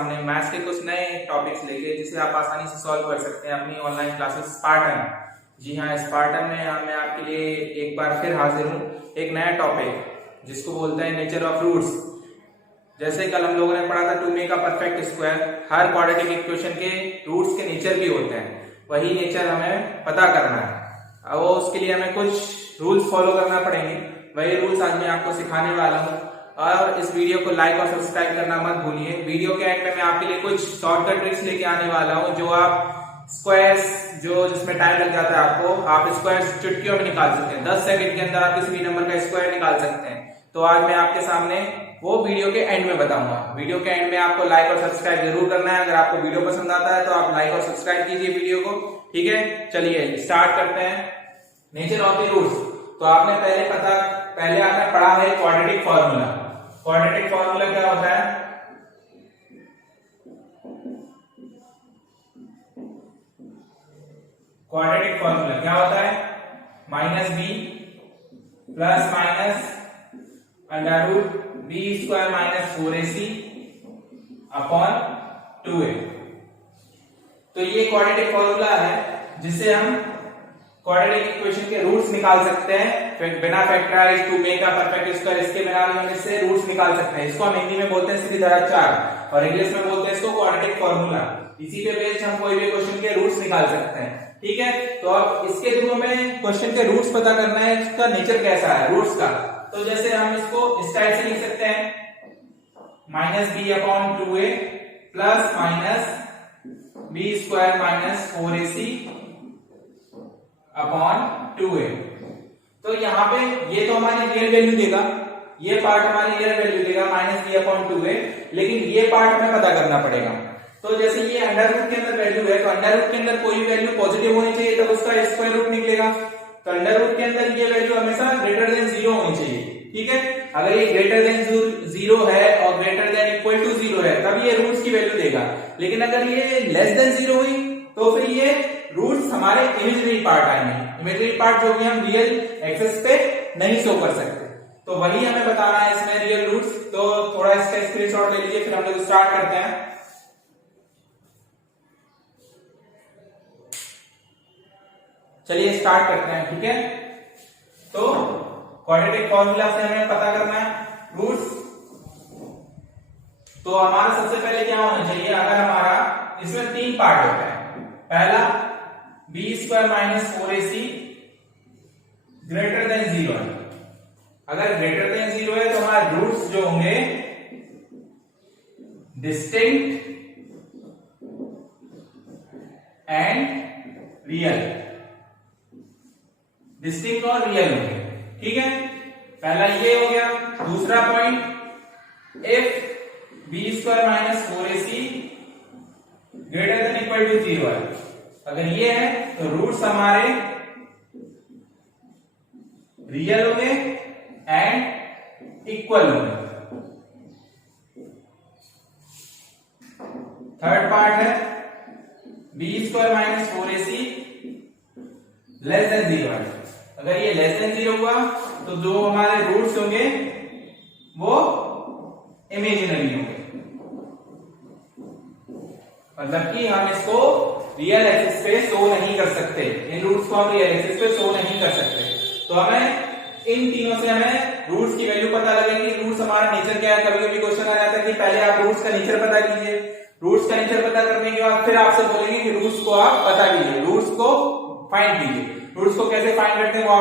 सामने मैथ्स के कुछ नए टॉपिक्स लेके जिसे आप आसानी से सॉल्व कर सकते हैं अपनी ऑनलाइन क्लासेस स्पार्टन। जी हाँ, स्पार्टन में मैं आपके लिए एक बार फिर हाजिर हूँ एक नया टॉपिक जिसको बोलते हैं नेचर ऑफ रूट्स। जैसे कल हम लोगों ने पढ़ा था to make a perfect square, हर क्वाड्रेटिक इक्वेशन के रूट्स के नेचर भी होते हैं, वही नेचर हमें पता करना है। अब उसके लिए हमें कुछ रूल्स फॉलो करना पड़ेंगे, वही रूल्स आज मैं आपको सिखाने वाला हूँ। और इस वीडियो को लाइक और सब्सक्राइब करना मत भूलिए। वीडियो के एंड में मैं आपके लिए कुछ शॉर्टकट ट्रिक्स लेके आने वाला हूँ जो आप स्क्वायर्स जिसमें टाइम लग जाता है आपको, आप स्क्वायर्स चुटकियों में निकाल सकते हैं। 10 सेकंड के अंदर आप किसी भी नंबर का स्क्वायर निकाल सकते हैं। तो आज मैं आपके सामने वो वीडियो के एंड में बताऊंगा। वीडियो के एंड में आपको लाइक और सब्सक्राइब जरूर करना है। अगर आपको वीडियो पसंद आता है तो आप लाइक और सब्सक्राइब कीजिए वीडियो को, ठीक है। चलिए स्टार्ट करते हैं। नेचर ऑफ द रूट्स, तो आपने पहले आपने पढ़ा है क्वाड्रेटिक फॉर्मूला। क्वाड्रेटिक फॉर्मूला क्या होता है? क्वाड्रेटिक फॉर्मूला क्या होता है? Minus b plus minus under root b square minus 4ac upon 2a। तो ये क्वाड्रेटिक फॉर्मूला है जिससे हम क्वाड्रेटिक इक्वेशन के रूट्स निकाल सकते हैं बिना factorize to make a perfect square. इसके बिना भी हम इससे रूट्स निकाल सकते हैं। इसको हम हिंदी में बोलते हैं श्रीधराचार्य और इंग्लिश में बोलते हैं इसको क्वाड्रेटिक फॉर्मूला। इसी पे बेस्ड हम कोई भी क्वेश्चन के रूट्स निकाल सकते हैं, ठीक है। तो अब इसके थ्रू हमें क्वेश्चन के रूट्स पता करना है, इसका नेचर कैसा है रूट्स का। तो जैसे हम इसको इस टाइप से लिख सकते हैं, minus b upon 2a plus minus b square minus 4ac upon 2a। तो यहाँ पे ये तो हमारी रियल वैल्यू देगा, ये पार्ट हमारी रियल वैल्यू देगा माइनस बी अपॉन 2a, लेकिन ये पार्ट हमें पता करना पड़ेगा। तो जैसे ये अंडर रूट के अंदर वैल्यू है, तो अंडर रूट के अंदर कोई वैल्यू पॉजिटिव होनी चाहिए तब उसका स्क्वायर रूट निकलेगा। तो अंडर रूट के अंदर ये वैल्यू हमेशा ग्रेटर देन 0 होनी चाहिए, ठीक है। अगर ये ग्रेटर देन 0 है और ग्रेटर देन इक्वल टू 0 है तब ये रूट्स की वैल्यू देगा। लेकिन अगर ये लेस देन 0 हुई तो फिर ये रूट्स हमारे इमेजिनरी पार्ट आएंगे। इमेजिनरी पार्ट जो कि हम रियल एक्सेस पे नहीं शो कर सकते, तो वही हमें बताना है इसमें रियल रूट्स। तो थोड़ा इसका स्क्रीनशॉट ले लीजिए, फिर हम लोग स्टार्ट करते हैं। चलिए स्टार्ट करते हैं, ठीक है। तो क्वाड्रेटिक फॉर्मूला से हमें पता करना है रूट्स। तो हमारा सबसे पहले क्या होना चाहिए, अगर हमारा इसमें 3 पार्ट होता है। पहला b square minus 4ac greater than 0 है। अगर ग्रेटर देन 0 है तो हमारे रूट्स जो होंगे डिस्टिंक्ट एंड रियल, डिस्टिंक्ट और रियल होंगे, ठीक है। पहला ये हो गया। दूसरा point, if b square minus 4ac greater than equal to 0 है। अगर ये है तो रूट्स हमारे रियल होंगे एंड इक्वल होंगे। थर्ड पार्ट है b square minus 4ac less than 0 है। अगर ये लेस देन 0 हुआ तो जो हमारे रूट्स होंगे वो इमेजिनरी होंगे, मतलब कि हम इसको रियल एक्सिस पे शो नहीं कर सकते। इन रूट्स को हम रियल एक्सिस पे शो नहीं कर सकते। तो हमें इन तीनों से हमें रूट्स की वैल्यू पता लगेगी। रूट्स हमारा नेचर क्या है, कभी कभी क्वेश्चन आ जाता है कि पहले आप रूट्स का नेचर पता कीजिए। रूट्स का नेचर पता करने के बाद फिर आपसे बोलेंगे कि रूट्स को आप पता कीजिए, रूट्स को फाइंड कीजिए। रूट्स को कैसे फाइंड करते हैं वो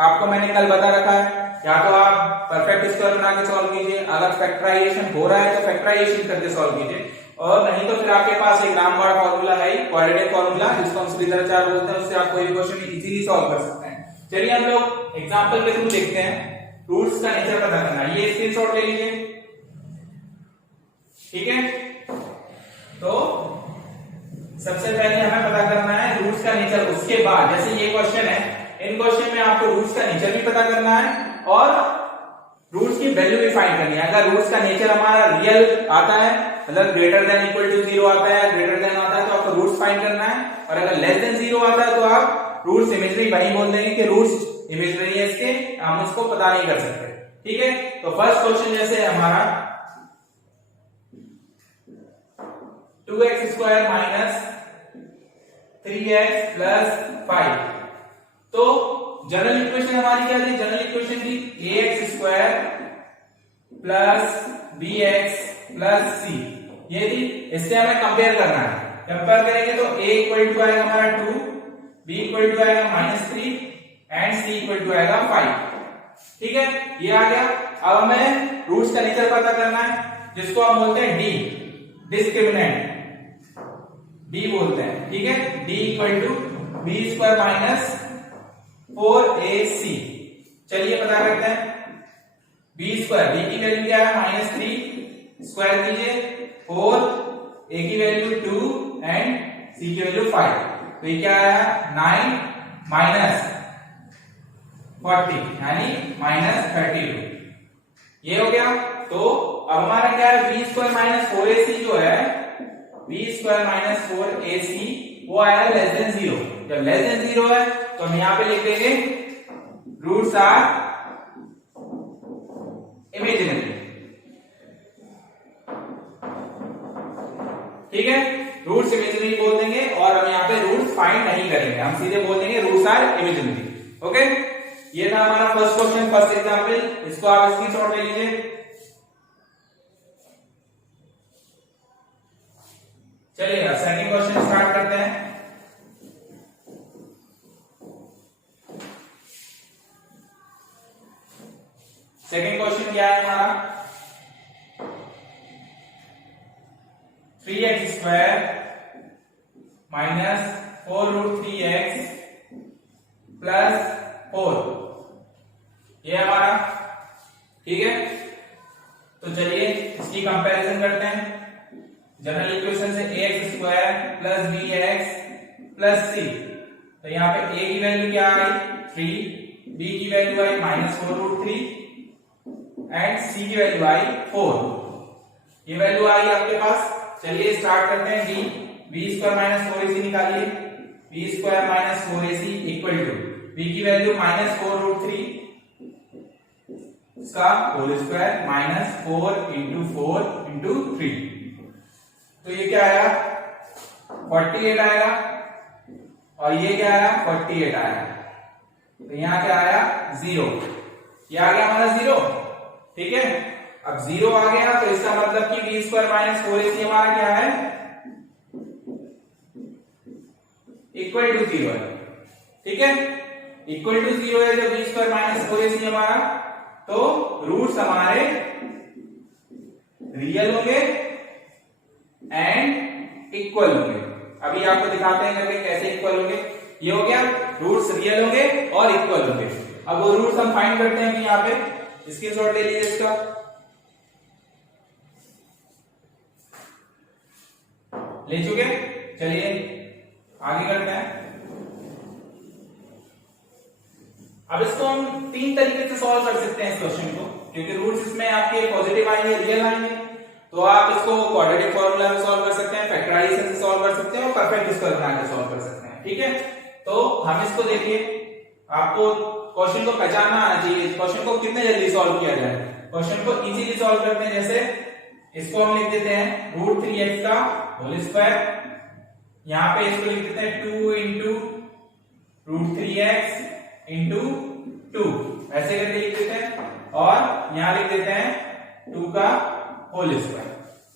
आपको मैंने कल बता रखा है। या तो आप परफेक्ट स्क्वायर बना के सॉल्व कीजिए, अगर फैक्टराइजेशन हो रहा है तो फैक्टराइजेशन करके सॉल्व कीजिए, और नहीं तो फिर आपके पास एक नामवर फॉर्मूला है क्वाड्रेटिक फॉर्मूला जिसको हम श्रीधराचार्य बोलते हैं, उससे आप कोई भी क्वेश्चन इजीली सॉल्व कर सकते हैं। चलिए हम लोग एग्जांपल के थ्रू देखते हैं रूट्स का नेचर पता करना। ये स्क्रीनशॉट ले लीजिए, ठीक है। तो सबसे पहले हमें पता करना है रूट्स का नेचर। उसके बाद जैसे ये क्वेश्चन है, इन क्वेश्चन में आपको रूट्स का नेचर भी पता करना है और रूट्स की वैल्यू भी फाइंड करनी है। अगर रूट्स का नेचर हमारा रियल आता है, मतलब ग्रेटर देन इक्वल टू 0 आता है, ग्रेटर देन आता है, तो आपको रूट्स फाइंड करना है। और अगर लेस देन 0 आता है तो आप रूट्स इमेजिनरी वही बोल देंगे कि रूट्स इमेजिनरी है इसके, हम उसको पता नहीं कर सकते, ठीक है। तो फर्स्ट क्वेश्चन जैसे हमारा 2x² माइनस 3x प्लस 5। तो जनरल इक्वेशन हमारी क्या थी? जनरल इक्वेशन थी ax² plus bx plus c, ये थी। इससे हमें कंपेयर करना है। कंपेयर करेंगे तो a इक्वल टू आएगा हमारा 2, b इक्वल टू आएगा -3 एंड c इक्वल टू आएगा 5। ठीक है, ये आ गया। अब हमें रूट्स का नेचर पता करना है, जिसको हम बोलते हैं d, डिस्क्रिमिनेंट d बोलते हैं। ठीक है, d equal to b² minus 4ac। चलिए पता करते हैं। b² b की वैल्यू क्या है? -3, स्क्वायर कीजिए 4, a की वैल्यू 2 एंड c की वैल्यू 5। तो ये क्या आया? 9 माइनस 40 यानी -32। ये हो गया। तो अब हमारा क्या है? b² माइनस 4ac जो है, b² माइनस 4ac वो आया लेस देन 0। जब लेस देन 0 है तो हम यहां पे लिख देंगे रूट्स आर इमेजिनरी। ठीक है, रूट्स इमेजिनरी बोल देंगे और हम यहाँ पे रूट्स फाइंड नहीं करेंगे, हम सीधे बोल देंगे रूट्स आर इमेजिनरी। ओके, ये था हमारा फर्स्ट क्वेश्चन, फर्स्ट एग्जांपल। इसको आप स्क्रीनशॉट ले लीजिए। चलिए सेकंड क्वेश्चन स्टार्ट करते हैं। सेकंड क्वेश्चन क्या है हमारा? 3x² माइनस 4√3x प्लस 4, ये हमारा। ठीक है, तो चलिए इसकी कंपैरिजन करते हैं। जनरल इक्वेशन से ax² plus bx plus c। तो यहाँ पे a की वैल्यू क्या आ गई? 3, b की वैल्यू आई -4√3 एंड c की वैल्यू आई 4। ये वैल्यू आई आपके पास। चलिए स्टार्ट करते हैं। b² माइनस 4ac निकालिए। b² minus 4ac equal to b की वैल्यू -4√3 इसका whole square minus 4 into 4 into 3। तो ये क्या आया? 48 आएगा और ये क्या आया? 48 आया। तो यहां क्या आया? 0। ये आ गया हमारा 0। ठीक है, अब 0 आ गया तो इसका मतलब कि b² माइनस 4ac हमारा क्या है? इक्वल टू 0 है। ठीक है, इक्वल टू 0 है जब b² माइनस 4ac हमारा, तो रूट्स हमारे रियल होंगे एंड इक्वल होंगे। अभी आपको दिखाते हैं करके कैसे इक्वल होंगे। ये हो गया, रूट्स रियल होंगे और इक्वल होंगे। अब वो रूट्स हम फाइंड करते हैं। यहाँ पे स्क्रीनशॉट ले लीजिए इसका। ले चुके? चलिए आगे करते हैं। अब इसको हम 3 तरीके से सॉल्व कर सकते हैं इस क्वेश्चन को, क्योंकि रूट्स इसमें आपके पॉजिटिव आएंगे, रियल आएंगे। तो आप इसको क्वाड्रेटिक फॉर्मूला में सॉल्व कर सकते हैं, फैक्टराइजेशन से सॉल्व कर सकते हैं और परफेक्ट स्क्वायर बना के सॉल्व कर सकते हैं। ठीक है, तो हम इसको देखिए, आपको क्वेश्चन को पहचानना आना चाहिए। क्वेश्चन को कितने जल्दी सॉल्व किया जाए। क्वेश्चन को इजीली सॉल्व करते हैं। जैसे इसको हम लिख देते हैं √3x का होल स्क्वायर। यहां पे इसको लिख देते हैं 2 इंटू √3x इंटू 2, ऐसे करके लिख देते हैं। और यहां लिख देते हैं 2 का होल स्क्वायर,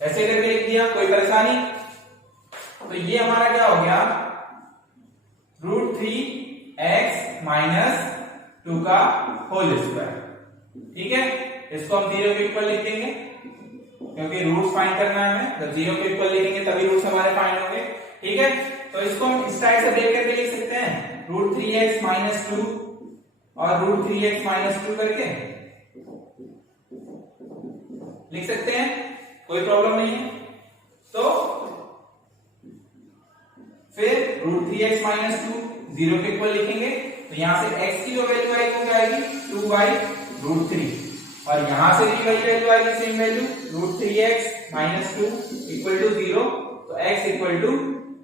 ऐसे करके लिख दिया। कोई परेशानी? तो ये हमारा क्या हो गया? √3x माइनस 2 का होल स्क्वायर। ठीक है, इसको हम 0 के इक्वल लिख देंगे, क्योंकि रूट्स फाइंड करना है हमें। जब 0 के इक्वल लिखेंगे तभी रूट्स हमारे फाइंड होंगे। ठीक है, तो इसको हम इस टाइप से ब्रेक करके लिख सकते हैं, √3x माइनस 2 और √3x माइनस 2 करके लिख सकते हैं, कोई प्रॉब्लम नहीं है। तो फिर √3x माइनस 2 0 के इक्वल लिखेंगे। तो यहां से x की जो वैल्यू आएगी वो क्या आएगी? 2/√3, और यहां से भी वही वैल्यू आएगी, same value √3x minus 2 equal to 0। तो x इक्वल टू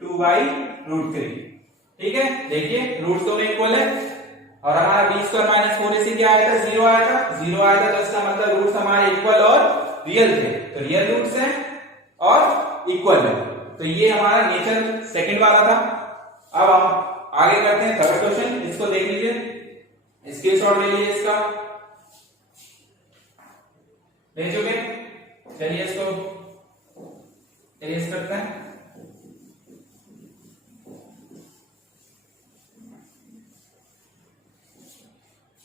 2/√3। ठीक है, देखिए रूट्स दोनों इक्वल है। और हमारा b² माइनस 4ac क्या आया था? 0 आया था। 0 आया था तो इसका मतलब रूट्स हमारे इक्वल और रियल थे। तो रियल रूट्स हैं और इक्वल है। तो ये हमारा नेचर सेकंड वाला था। अब हम आगे करते हैं थर्ड क्वेश्चन, इसको देख लीजिए, स्क्रीनशॉट ले लीजिए इसका, ले चुके? चलिए इसको इरेज करते हैं।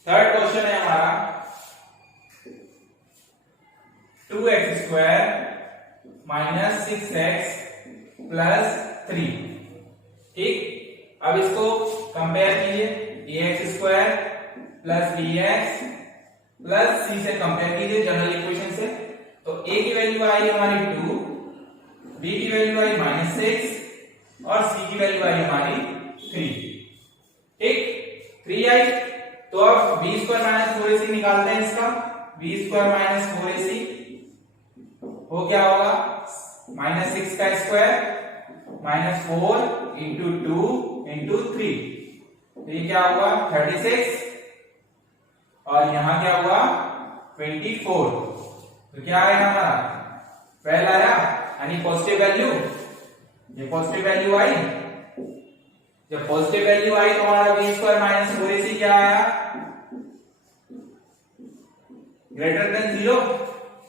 थर्ड क्वेश्चन है हमारा 2x² माइनस 6x प्लस 3। ठीक, अब इसको कंपेयर कीजिए, ax² plus bx plus c से कंपेयर कीजिए जनरल इक्वेशन से। तो a की वैल्यू आई हमारी 2, b की वैल्यू आई -6 और c की वैल्यू आई हमारी 3। ठीक, 3 आई। तो अब b² माइनस 4ac निकालते हैं इसका। b² माइनस 4ac वो क्या होगा, -6 का स्क्वायर माइनस 4 इंटू 2 इंटू 3, तो ये क्या हुआ 36 और यहां क्या हुआ 24। तो क्या आएगा हमारा 12 आया, यानी पॉजिटिव वैल्यू। ये पॉजिटिव वैल्यू आई, जब पॉजिटिव वैल्यू आई तो हमारा b² माइनस 4ac क्या आया, ग्रेटर देन 0।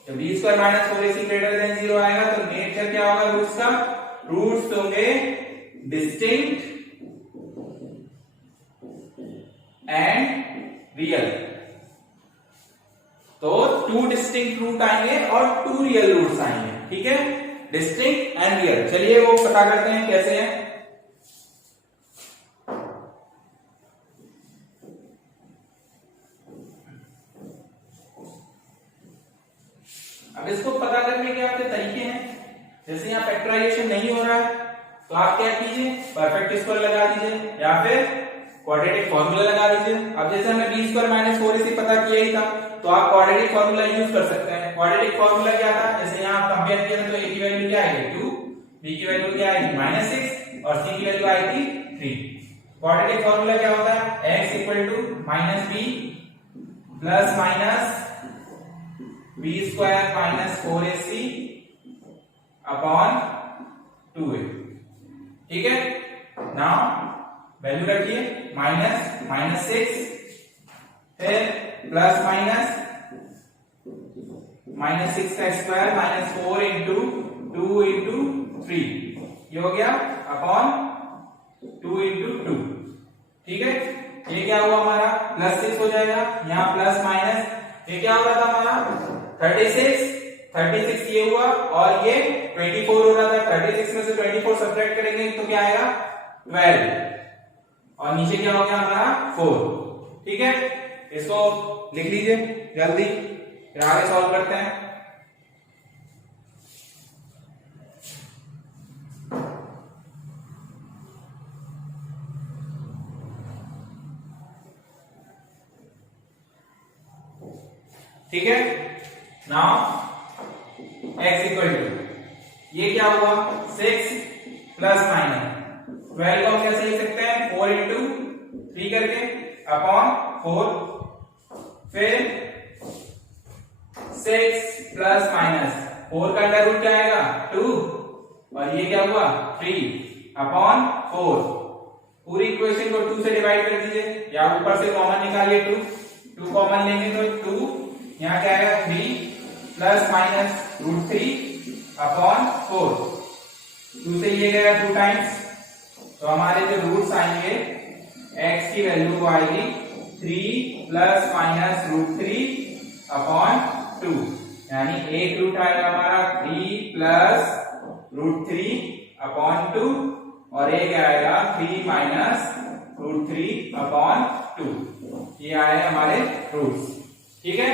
जब b² minus 4ac greater than 0 आएगा तो नेचर क्या होगा रूट्स का, रूट्स होंगे डिस्टिंक्ट एंड रियल। तो 2 डिस्टिंक्ट रूट आएंगे और 2 रियल रूट्स आएंगे। ठीक है, डिस्टिंक्ट एंड रियल। चलिए वो पता करते हैं कैसे है। अब इसको पता करने के आपके तरीके हैं। जैसे यहाँ फैक्टराइजेशन नहीं हो रहा है तो आप क्या कीजिए, परफेक्ट स्क्वायर लगा दीजिए या फिर क्वाड्रेटिक फॉर्मूला लगा दीजिए। अब जैसे हमने b² माइनस 4ac पता किया ही था तो आप क्वाड्रेटिक फॉर्मूला यूज कर सकते हैं। क्वाड्रेटिक फॉर्मूला क्या था, जैसे यहाँ आप कंपेयर किया तो a की वैल्यू क्या आएगी 2, b की वैल्यू क्या आएगी -6 और c की वैल्यू आएगी 3। क्वाड्रेटिक फॉर्मूला क्या होता है, x equal to -b plus minus b² minus 4ac upon 2a। ठीक है, नाउ वैल्यू रखिए -6 फिर प्लस -6 का स्क्वायर -4 इंटू 2 इंटू 3, ये हो गया अपॉन 2 इंटू 2। ठीक है, ये क्या हुआ हमारा +6 हो जाएगा, यहाँ प्लस माइनस ये क्या हो रहा था हमारा 36 ये हुआ और ये 24 हो रहा था। 36 में से 24 सब्ट्रैक्ट करेंगे तो क्या आएगा 12 और नीचे क्या हो गया हमारा 4। ठीक है, इसको लिख लीजिए जल्दी, फिर आगे सॉल्व करते हैं। ठीक है, नाउ x इक्वल टू ये क्या हुआ 6 प्लस माइनस 12 को हम कैसे लिख सकते हैं 4 इंटू 3 करके अपॉन 4, फिर 6 प्लस माइनस 4 का अंडर रूट क्या आएगा 2 और ये क्या हुआ 3 अपॉन 4। पूरी इक्वेशन को 2 से डिवाइड कर दीजिए या ऊपर से कॉमन निकालिए 2 कॉमन लेंगे तो 2, यहाँ क्या आएगा 3 प्लस माइनस √3 अपॉन 4। 2 से ये गया 2 टाइम्स, तो हमारे जो रूट्स आएंगे x की वैल्यू आएगी 3 प्लस माइनस √3 अपॉन 2, यानी एक रूट आएगा हमारा 3 प्लस √3 अपॉन 2 और एक आएगा 3 माइनस √3 अपॉन 2। ये आए हमारे रूट्स। ठीक है,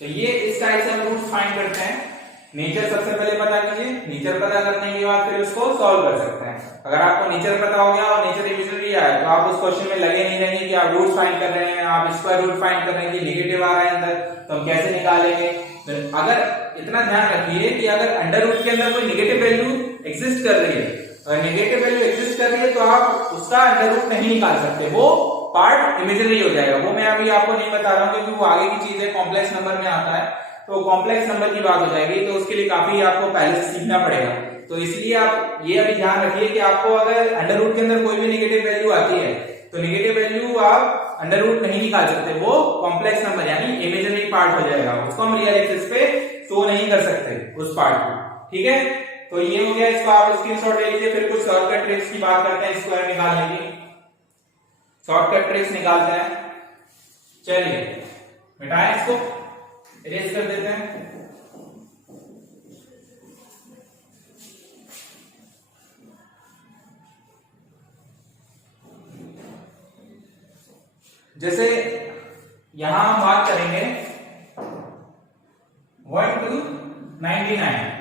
तो ये इस टाइप से हम रूट्स फाइंड करते हैं। नेचर सबसे पहले पता कीजिए, नेचर पता करने के बाद फिर उसको सॉल्व कर सकते हैं। अगर आपको नेचर पता हो गया और नेचर इमेजिनरी आया तो आप उस क्वेश्चन में लगे नहीं रहेंगे कि आप रूट्स फाइंड कर रहे हैं, आप स्क्वायर रूट फाइंड कर रहे हैं कि नेगेटिव आ रहा है अंदर तो हम कैसे निकालेंगे। अगर इतना ध्यान रखिए कि अगर अंडर रूट के अंदर कोई नेगेटिव वैल्यू एग्जिस्ट कर रही है, अगर नेगेटिव वैल्यू एग्जिस्ट कर रही है तो आप उसका अंडर रूट नहीं निकाल सकते, वो पार्ट इमेजिनरी हो जाएगा। वो मैं अभी आपको नहीं बता रहा हूँ क्योंकि वो आगे की चीज है, कॉम्प्लेक्स नंबर में आता है तो कॉम्प्लेक्स नंबर की बात हो जाएगी, तो उसके लिए काफी आपको पहले से सीखना पड़ेगा। तो इसलिए आप ये अभी ध्यान रखिए कि आपको अगर अंडर रूट के अंदर कोई भी नेगेटिव वैल्यू आती है तो नेगेटिव वैल्यू आप अंडर रूट नहीं निकाल सकते, वो कॉम्प्लेक्स नंबर यानी इमेजिनरी पार्ट हो जाएगा, उसको हम रियल एक्सिस पे शो नहीं कर सकते उस पार्ट को। ठीक है, तो ये हो गया, इसको आप स्क्रीनशॉट ले लीजिए। फिर कुछ शॉर्टकट ट्रिक्स की बात करते हैं स्क्वायर निकालने की। शॉर्टकट ट्रिक्स निकालते हैं, चलिए मिटाएं इसको, इरेज कर देते हैं। जैसे यहां हम बात करेंगे 1 to 99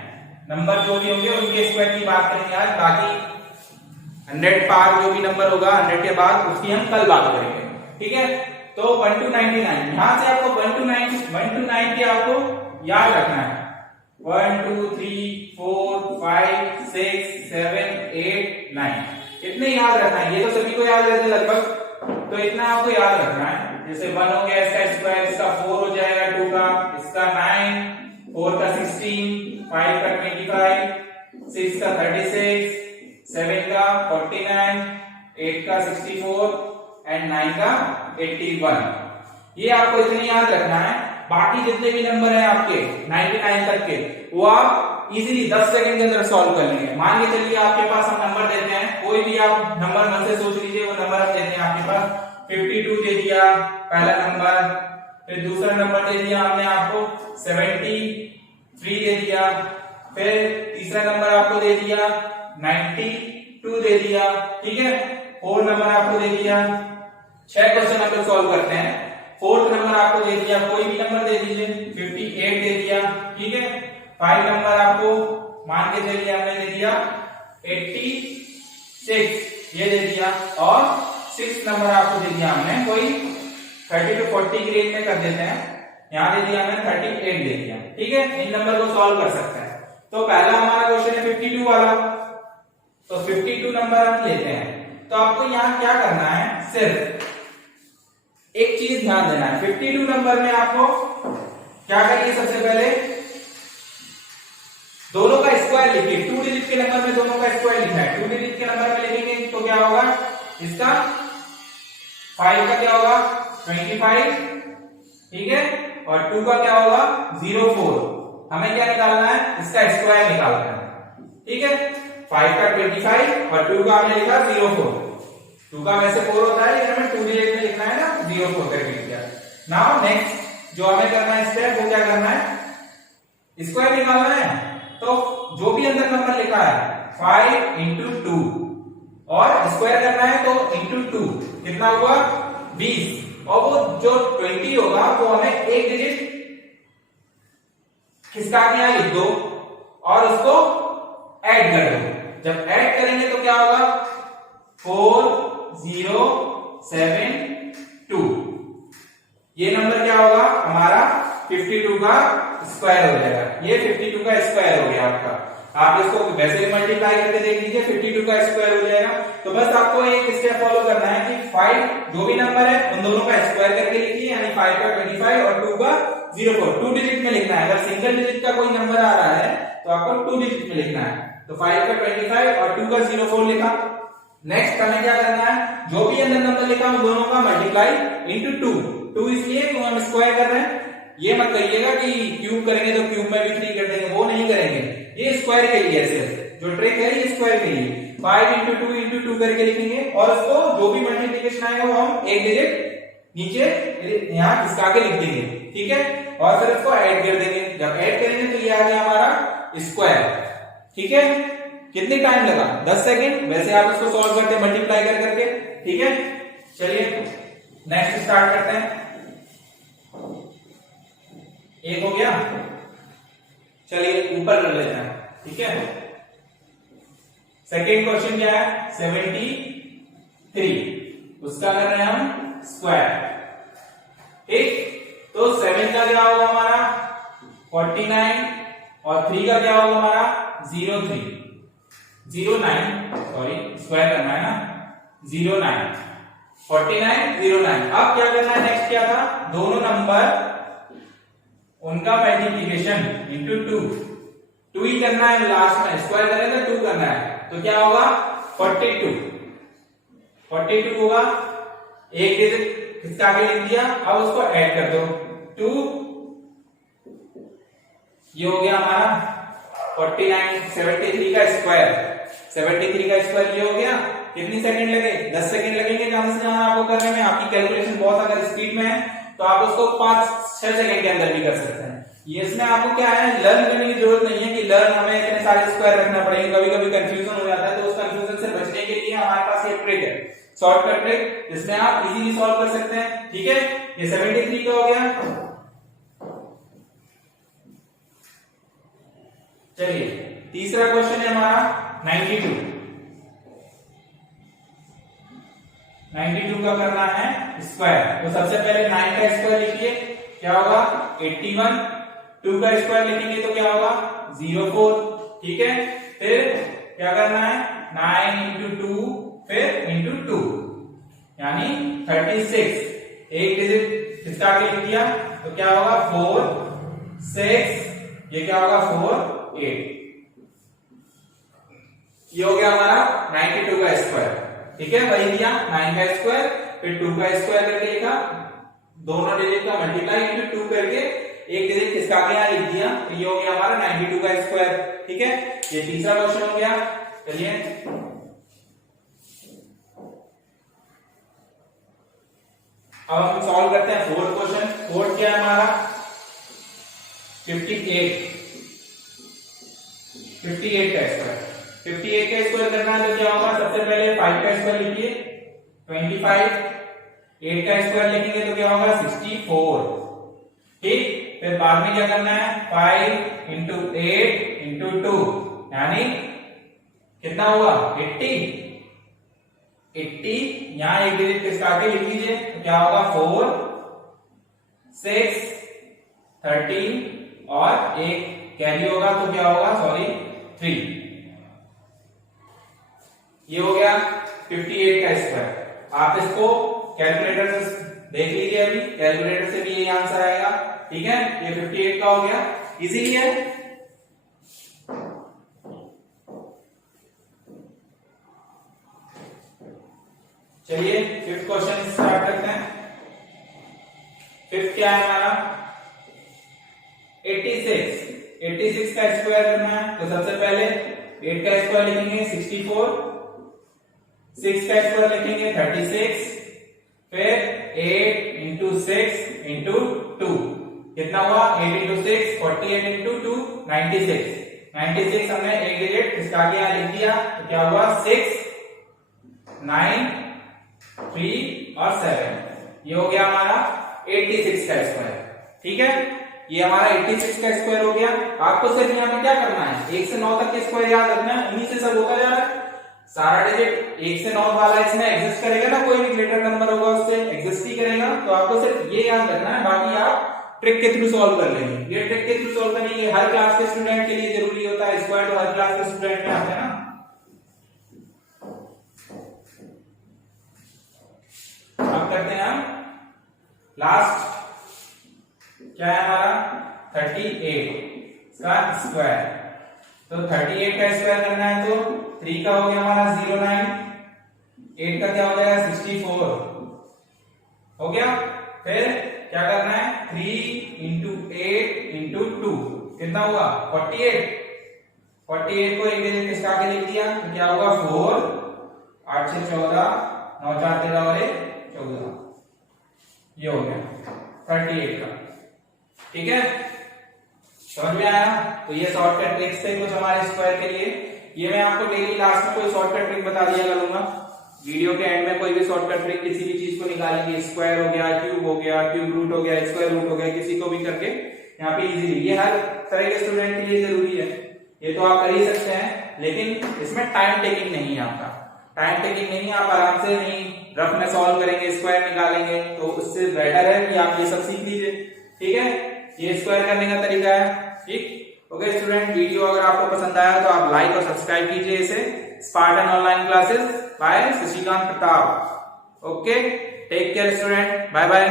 नंबर जो भी होंगे उनके स्क्वायर की बात करेंगे आज, बाकी 100 पार जो भी नंबर होगा 100 के बाद उसकी हम कल बात करेंगे। ठीक है, तो 1 to 99 यहां से आपको 1 to 9 के आपको याद रखना है। 1 2 3 4 5 6 7 8 9 इतने याद रखना है। ये तो सभी को याद रहते लगभग, तो इतना आपको याद रखना है। जैसे 1 हो गया इसका स्क्वायर, इसका 4 हो जाएगा 2 का, इसका 9, 4 का 16, 5 का 25, 6 का 36, 7 का 49, 8 का 64 एंड 9 का 81। ये आपको इतने याद रखना है। बाकी जितने भी नंबर हैं आपके 99 तक के, वो आप इजीली 10 सेकंड के अंदर सॉल्व कर लेंगे। मान के चलिए आपके पास हम नंबर देते हैं, कोई भी आप नंबर मन से सोच लीजिए, वो नंबर हम देते हैं आपके पास 52 दे दिया पहला नंबर, फिर दूसरा नंबर दे दिया हमने आपको 73 दे दिया, फिर तीसरा नंबर आपको दे दिया 92 दे दिया। ठीक है, 4 नंबर आपको दे दिया। 6 क्वेश्चन हम लोग सॉल्व करते हैं, 4th नंबर आपको दे दिया, कोई भी नंबर दे दीजिए, 58 दे दिया। ठीक है, 5 नंबर आपको मान के चलिए हमने दे दिया 86 ये दे दिया, और 6 नंबर आपको दे दिया हमने कोई 30 to 40 की रेंज में कर देते हैं, यहां दे दिया हमने 38 दे दिया। ठीक है, इन नंबर को सॉल्व कर सकते हैं। तो पहला हमारा क्वेश्चन है 52 वाला, तो 52 नंबर हम लेते हैं। तो आपको यहां क्या करना है, सिर्फ एक चीज ध्यान देना है। 52 नंबर में आपको क्या करिए, सबसे पहले दोनों का स्क्वायर लिखिए। 2 डिजिट के नंबर में दोनों का स्क्वायर लिखा है, 2 डिजिट के नंबर में लिखेंगे तो क्या होगा, इसका 5 का क्या होगा 25, ठीक है, और 2 का क्या होगा 04। हमें क्या निकालना है, इसका स्क्वायर निकालना है। ठीक है, 5 का 25 और 2 का हमने लिखा 04। 2 का वैसे 4 होता है, लेकिन हमें 2 डिजिट में लिखना है ना, 04 करके लिखा। नाउ नेक्स्ट जो हमें करना है स्टेप, वो क्या करना है, स्क्वायर निकालना है। तो जो भी अंदर नंबर लिखा है 5 into 2 और स्क्वायर करना है, तो into 2 कितना हुआ 20, और वो जो 20 होगा वो हमें एक डिजिट खिसका के यहां लिख दो और उसको ऐड कर दो। जब ऐड करेंगे तो क्या होगा 4072, ये नंबर क्या होगा हमारा 52 का स्क्वायर हो जाएगा। ये 52 का स्क्वायर हो गया आपका। आप इसको वैसे ही मल्टीप्लाई करके देख लीजिए, 52 का स्क्वायर हो जाएगा। तो बस आपको एक स्टेप फॉलो करना है कि 5 जो भी नंबर है उन दोनों का स्क्वायर करके लिखिए, यानी 5 का 25 और 2 का 04। 2 डिजिट में लिखना है। अगर सिंगल डिजिट का कोई नंबर आ रहा है तो आपको 2 डिजिट में लिखना है। तो 5 का 25 और 2 का 04 लिखा। नेक्स्ट हमें क्या करना है, जो भी अंदर नंबर लिखा उन दोनों का मल्टीप्लाई इंटू 2 इसलिए तो हम स्क्वायर कर रहे हैं। ये मत करिएगा कि क्यूब करेंगे तो क्यूब में भी 3 कर देंगे, वो नहीं करेंगे। ये स्क्वायर के लिए सिर्फ जो ट्रिक है, ये स्क्वायर के लिए 5 into 2 करके लिखेंगे, और उसको जो भी मल्टीप्लिकेशन आएगा वो हम एक डिजिट नीचे यहाँ खिसका के लिख देंगे। ठीक है, और फिर इसको ऐड कर देंगे। जब ऐड करेंगे तो ये आ गया हमारा स्क्वायर। ठीक है, कितनी टाइम लगा 10 सेकेंड। वैसे आप इसको सॉल्व करते हैं मल्टीप्लाई कर करके। ठीक है, चलिए नेक्स्ट स्टार्ट करते हैं। एक हो गया, चलिए ऊपर कर लेते हैं। ठीक है, सेकेंड क्वेश्चन क्या है 73, उसका कर रहे हैं हम स्क्वायर। ठीक, तो 7 का क्या होगा हमारा 49 और 3 का क्या होगा हमारा 09, सॉरी स्क्वायर करना है ना, 09 49 09। अब क्या करना है, नेक्स्ट क्या था, दोनों नंबर उनका मल्टीप्लिकेशन इंटू 2 2 ही करना है लास्ट में, स्क्वायर करें तो 2 करना है, तो क्या होगा 42 होगा। एक डिजिट किसका आगे लिख दिया, अब उसको ऐड कर दो 2, ये हो गया हमारा 49, 73 का स्क्वायर, 73 का स्क्वायर ये हो गया। कितनी सेकंड लगे, 10 सेकंड लगेंगे जहां से जहां आपको करने में। आपकी कैलकुलेशन बहुत अगर स्पीड में है तो आप उसको 5-6 सेकंड के अंदर भी कर सकते हैं। ये इसमें आपको क्या है, लर्न करने की जरूरत नहीं है कि लर्न हमें इतने सारे स्क्वायर रखना पड़ेगा, कभी कभी कंफ्यूजन हो जाता है। तो उस कंफ्यूजन से बचने के लिए हमारे पास ये ट्रिक है, शॉर्टकट ट्रिक, जिसमें आप इजीली सॉल्व कर सकते हैं। ठीक है, ये 73 का हो गया। चलिए तीसरा क्वेश्चन है हमारा 92 का करना है स्क्वायर। तो सबसे पहले 9 का स्क्वायर लिखिए, क्या होगा 81, 2 का स्क्वायर लिखेंगे तो क्या होगा 04। ठीक है, फिर क्या करना है 9 इंटू 2 फिर इंटू 2 यानी 36। एक डिजिट किसका आगे लिख दिया तो क्या होगा 4 6, ये क्या होगा 4 8। ये हो गया हमारा 92 का स्क्वायर। ठीक है, वही दिया 9 का स्क्वायर फिर 2 का स्क्वायर करके लिखा, दोनों डिजिट का मल्टीप्लाई इंटू 2 करके एक डिजिट किसका आगे यहाँ लिख दिया, तो ये हो गया हमारा 92 का स्क्वायर। ठीक है, ये तीसरा क्वेश्चन हो गया। चलिए अब हम सॉल्व करते हैं फोर्थ क्वेश्चन। फोर्थ क्या है हमारा 58 का स्क्वायर। 58 का स्क्वायर करना है तो क्या होगा, सबसे पहले 5 का स्क्वायर लिखिए 25, 8 का स्क्वायर लिखेंगे तो क्या होगा 64। ठीक, फिर बाद में क्या करना है 5 इंटू 8 इंटू 2 यानी कितना हुआ 80। यहां एक डिजिट किसका आगे लिख लीजिए तो क्या होगा 4 6 13 और एक कैरी होगा तो क्या होगा 3। ये हो गया 58 का स्क्वायर। आप इसको कैलकुलेटर से देख लीजिए, अभी कैलकुलेटर से भी ये आंसर आएगा। ठीक है, ये 58 का हो गया, इजीली है। चलिए फिफ्थ क्वेश्चन स्टार्ट करते हैं। फिफ्थ क्या है हमारा 86 का स्क्वायर करना है तो सबसे पहले 8 का स्क्वायर लिखेंगे 64, 6 का स्क्वायर लिखेंगे 36, फिर 8 इंटू 6 इंटू 2 कितना हुआ 8 इंटू 6 48 इंटू 2 96 हमने एक डिजिट इसका आगे यहाँ लिख दिया तो क्या हुआ 6 9 3 और 7। ये हो गया हमारा 86 का स्क्वायर। ठीक है, ये हमारा 86 का स्क्वायर हो गया। आपको सिर्फ यहाँ पे क्या करना है 1 से 9 तक के स्क्वायर याद रखना है, उन्हीं से सब होता जा रहा है। सारा डिजिट 1 से 9 वाला इसमें एग्जिस्ट करेगा ना, कोई भी ग्रेटर नंबर होगा उससे एग्जिस्ट ही करेगा। तो आपको सिर्फ ये याद रखना है, बाकी आप ट्रिक के थ्रू सॉल्व कर लेंगे। ये ट्रिक के थ्रू सॉल्व करने के हर क्लास के स्टूडेंट के लिए जरूरी होता है, स्क्वायर तो हर क्लास के स्टूडेंट में आता है ना। अब करते हैं हम लास्ट, क्या है हमारा 38 का स्क्वायर। तो 38 का स्क्वायर करना है तो 3 का हो गया हमारा 09, 8 का क्या हो जाएगा 64 हो गया। फिर क्या करना है 3 इंटू 8 इंटू 2 कितना हुआ 48 को एक डिजिट किसका आगे लिख दिया तो क्या होगा 4, 8 से 14, 9 4 13 और 14। ये हो गया 38 का। ठीक है, समझ में आया। तो ये शॉर्टकट ट्रिक्स थे कुछ हमारे स्क्वायर के लिए। ये मैं आपको डेली लास्ट में कोई शॉर्टकट ट्रिक बता दिया करूंगा, वीडियो के एंड में कोई भी शॉर्टकट ट्रिक किसी भी चीज को निकालेंगे, स्क्वायर हो गया, क्यूब हो गया, क्यूब रूट हो गया, स्क्वायर रूट हो गया, किसी को भी करके यहाँ पे इजीली। ये हर तरह के स्टूडेंट के लिए जरूरी है, ये तो आप कर ही सकते हैं, लेकिन इसमें टाइम टेकिंग नहीं है। आपका टाइम टेकिंग नहीं है, आप आराम से नहीं रफ में सॉल्व करेंगे, स्क्वायर निकालेंगे, तो उससे बेटर है कि आप ये सब सीख लीजिए। ठीक है, ये स्क्वायर करने का तरीका है। ठीक, ओके स्टूडेंट, वीडियो अगर आपको पसंद आया तो आप लाइक और सब्सक्राइब कीजिए इसे। Spartan online classes by Shashikant Pratap. Okay, take care student, bye bye.